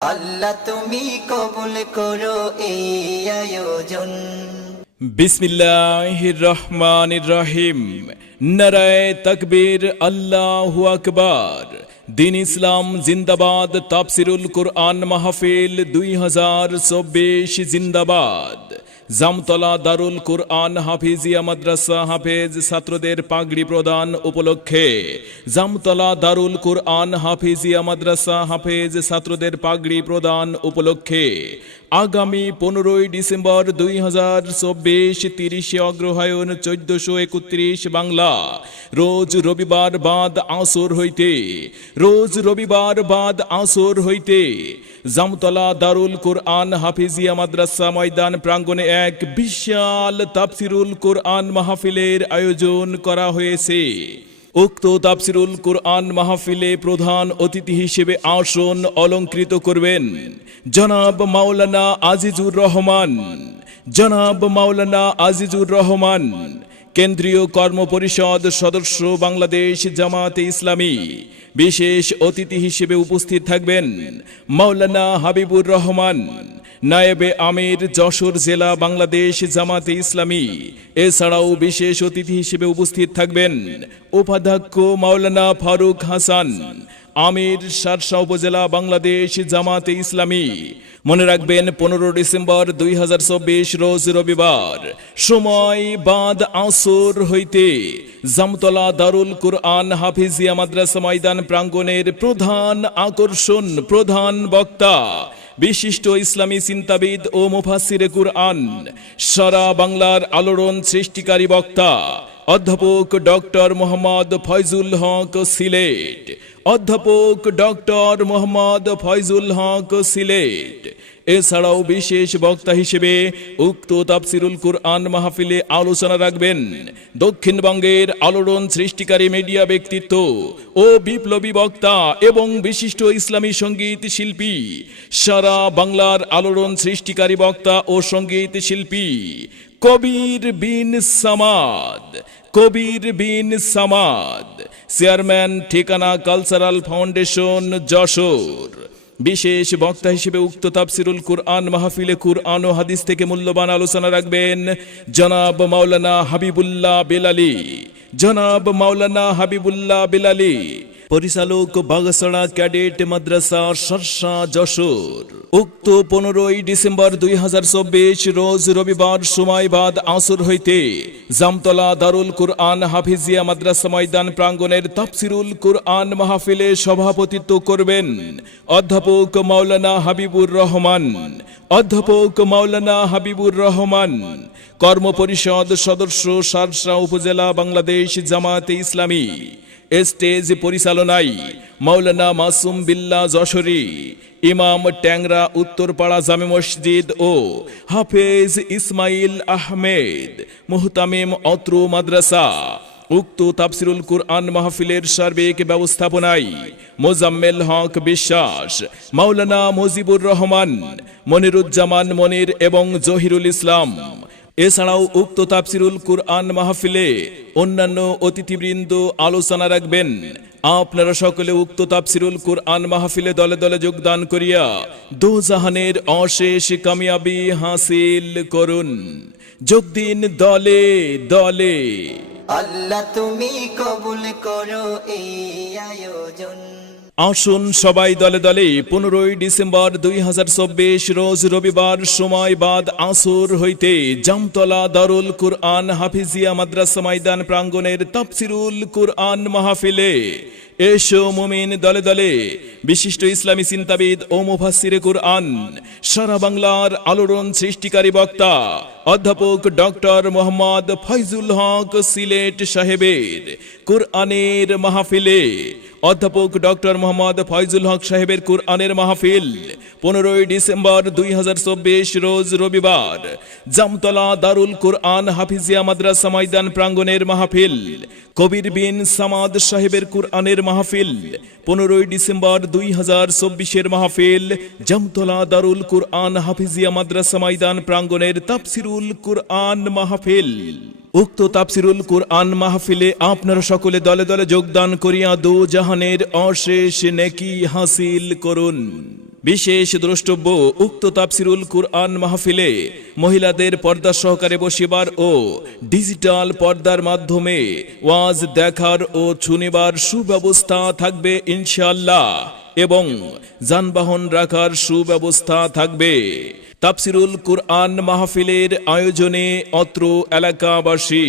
আল্লাহ রহিম। নারায় তকবীর, আল্লাহু আকবার। দিন ইসলাম জিন্দাবাদ, তাফসিরুল কুরআন মাহফিল দুই হাজার চব্বিশ জিন্দাবাদ। জামতলা দারুল কুরআন হাফিজিয়া মাদ্রাসা হাফেজ ছাত্রদের পাগড়ি প্রদান উপলক্ষে জামতলা দারুল কুরআন হাফিজিয়া মাদ্রাসা হাফেজ ছাত্রদের পাগড়ি প্রদান উপলক্ষে আগামী পনেরোই ডিসেম্বর দুই হাজার চব্বিশ তিরিশে অগ্রহায়ণ চোদ্দশো একত্রিশ বাংলা। রোজ রবিবার বাদ আসর হইতে, রোজ রবিবার বাদ আসর হইতে, জামতলা দারুল কুরআন হাফিজিয়া মাদ্রাসা ময়দান প্রাঙ্গণে এক বিশাল তাফসিরুল কোরআন মাহফিলের আয়োজন করা হয়েছে। উক্ত তাফসিরুল কোরআন মাহফিলে প্রধান অতিথি হিসেবে আসন অলঙ্কৃত করবেন জনাব মাওলানা আজিজুর রহমান। জনাব মাওলানা আজিজুর রহমান, কেন্দ্রীয় কর্মপরিষদ সদস্য বাংলাদেশ জামাতে ইসলামী। বিশেষ অতিথি হিসেবে উপস্থিত থাকবেন মাওলানা হাবিবুর রহমান। নায়েবে আমির যশোর জেলা বাংলাদেশ জামাতে ইসলামী। এছাড়াও বিশেষ অতিথি হিসেবে উপস্থিত থাকবেন উপাধ্যক্ষ মাওলানা ফারুক হাসান, আমির সারসা উপজেলা বাংলাদেশ জামাতে ইসলামী। মনে রাখবেন, পনেরো ডিসেম্বর দুই হাজার চব্বিশ রোজ রবিবার, সময় বাদ আসর হইতে জামতলা দারুল কুরআন হাফিজিয়া মাদ্রাসা ময়দান প্রাঙ্গণের প্রধান আকর্ষণ, প্রধান বক্তা বিশিষ্ট ইসলামী চিন্তাবিদ ও মুফাসিরে কুরআন, সারা বাংলার আলোড়ন সৃষ্টিকারী বক্তা, অধ্যাপক ডক্টর মোহাম্মদ ফয়জুল হক সিলেট। অধ্যাপক ডক্টর মোহাম্মদ ফয়জুল হক সিলেট। এছাড়াও বিশেষ বক্তা হিসেবে উক্ত তাফসিরুল কুরআন মাহফিলে আলোচনা রাখবেন দক্ষিণবঙ্গের আলোড়ন সৃষ্টিকারী মিডিয়া ব্যক্তিত্ব ও বিপ্লবী বক্তা এবং বিশিষ্ট ইসলামী সংগীত শিল্পী। সারা বাংলার আলোড়ন সৃষ্টিকারী বক্তা ও সংগীত শিল্পী Kabir Bin Samad. Kabir Bin Samad, chairman, Thikana cultural foundation, Jessore. বিশেষ বক্তা হিসেবে উক্ত তাফসিরুল কুরআন মাহফিলে কুরআন ও হাদিস থেকে মূল্যবান আলোচনা রাখবেন জনাব মাওলানা হাবিবুল্লাহ বেলালি। জনাব মাওলানা হাবিবুল্লাহ বেলালি। পরিচালক বাগসড়া ক্যাডেট মাদ্রাসা সরসা যশোর। উক্ত পনেরোই ডিসেম্বর দুই রোজ রবিবার সময় বাদ আসর হইতে জামতলা দারুল কুরআন হাফিজিয়া মাদ্রাসা ময়দান প্রাঙ্গণের তাফসিরুল কুরআন মাহফিলে সভাপতিত্ব করবেন অধ্যাপক মাওলানা হাবিবুর রহমান। অধ্যাপক মাওলানা হাবিবুর রহমান, কর্মপরিষদ সদস্য সারসা উপজেলা বাংলাদেশ জামাতে ইসলামী। স্টেজ পরিচালনায় মাওলানা মাসুম বিল্লা যশোরী, ইমাম ট্যাংরা উত্তরপাড়া জামে মসজিদ ও হাফেজ ইসমাইল আহমেদ, মুহতামিম অত্র মাদ্রাসা, উক্ত তাফসিরুল কুরআন মাহফিলের সার্বিক ব্যবস্থাপনায় মোজাম্মেল হক বিশ্বাস, মাওলানা মুজিবুর রহমান, মনিরুজ্জামান মনির এবং জহিরুল ইসলাম এছাড়াও উক্ত তাফসিরুল কুরআন মাহফিলে অন্যান্য অতিথিবৃন্দ আলোচনা রাখবেন। আপনারা সকলে উক্ত তাফসিরুল কুরআন মাহফিলে দলে দলে যোগদান করিয়া দো জাহানের অশেষ কামিয়াবি হাসিল করুন। যোগ দিন দলে দলে। আল্লাহ তুমি কবুল করো এই আয়োজন। আসুন সবাই দলে দলে, পনেরোই ডিসেম্বর দুই রোজ রবিবার সময় বাদ আসর হইতে জামতলা দারুল কুরআন হাফিজিয়া মাদ্রাসা ময়দান প্রাঙ্গণের তাফসিরুল কুরআন মাহফিলে। এসো মুমিন দলে দলে, বিশিষ্ট ইসলামী চিন্তাবিদ ও মুফাসিরে কুরআন, সারা বাংলার আলোড়ন সৃষ্টিকারী বক্তা, অধ্যাপক ডক্টর মোহাম্মদ ফয়জুল হক সিলেট সাহেবের কুরআনের মাহফিলে। অধ্যাপক ডক্টর মোহাম্মদ ফয়জুল হক সাহেবের কুরআনের মাহফিল। পনেরোই ডিসেম্বর দুই হাজার চব্বিশ রোজ রবিবার, জামতলা দারুল কুরআন হাফিজিয়া মাদ্রাসা ময়দান প্রাঙ্গণের মাহফিল, কবির বিন সামাদ সাহেবের কুরআনের মাহফিল, পনেরোই ডিসেম্বর দুই হাজার চব্বিশের মাহফিল, জামতলা দারুল কুরআন হাফিজিয়া মাদ্রাসা ময়দান প্রাঙ্গণের তাফসিরুল কুরআন মাহফিল। উক্ত তাফসিরুল কুরআন মাহফিলে আপনারা সকলে দলে দলে যোগদান করিয়া দো জাহানের অশেষ নেকি হাসিল করুন। বিশেষ দ্রষ্টব্য, উক্ত তাফসিরুল কুরআন মাহফিলে মহিলাদের পর্দা সহকারে বসিবার ও ডিজিটাল পর্দার মাধ্যমে ওয়াজ দেখার ও শুনিবার সুব্যবস্থা থাকবে ইনশাল্লাহ এবং যানবাহন রাখার সুব্যবস্থা থাকবে। তাফসিরুল কুরআন মাহফিলের আয়োজনে অত্র এলাকাবাসী